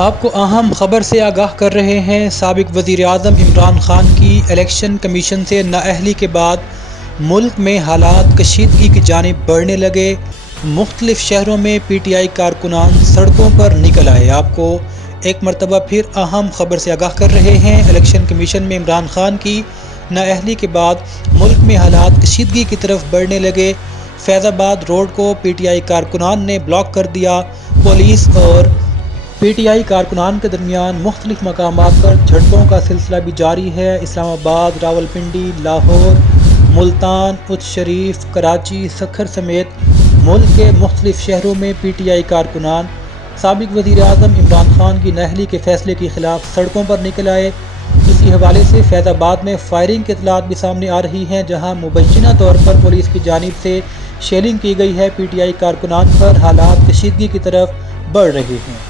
آپ کو اہم خبر سے آگاہ کر رہے ہیں۔ سابق وزیر اعظم عمران خان کی الیکشن کمیشن سے نااہلی کے بعد ملک میں حالات کشیدگی کی جانب بڑھنے لگے۔ مختلف شہروں میں پی ٹی آئی کارکنان سڑکوں پر نکل آئے۔ آپ کو ایک مرتبہ پھر اہم خبر سے آگاہ کر رہے ہیں۔ الیکشن کمیشن میں عمران خان کی نااہلی کے بعد ملک میں حالات کشیدگی کی طرف بڑھنے لگے۔ فیض آباد روڈ کو پی ٹی آئی کارکنان نے بلاک کر دیا۔ پولیس اور پی ٹی آئی کارکنان کے درمیان مختلف مقامات پر جھڑپوں کا سلسلہ بھی جاری ہے۔ اسلام آباد، راولپنڈی، لاہور، ملتان، اچ شریف، کراچی، سکھر سمیت ملک کے مختلف شہروں میں پی ٹی آئی کارکنان سابق وزیر اعظم عمران خان کی نااہلی کے فیصلے کے خلاف سڑکوں پر نکل آئے۔ اسی حوالے سے فیض آباد میں فائرنگ کی اطلاعات بھی سامنے آ رہی ہیں، جہاں مبینہ طور پر پولیس کی جانب سے شیلنگ کی گئی ہے۔ پی ٹی آئی کارکنان پر حالات کشیدگی کی طرف بڑھ رہے ہیں۔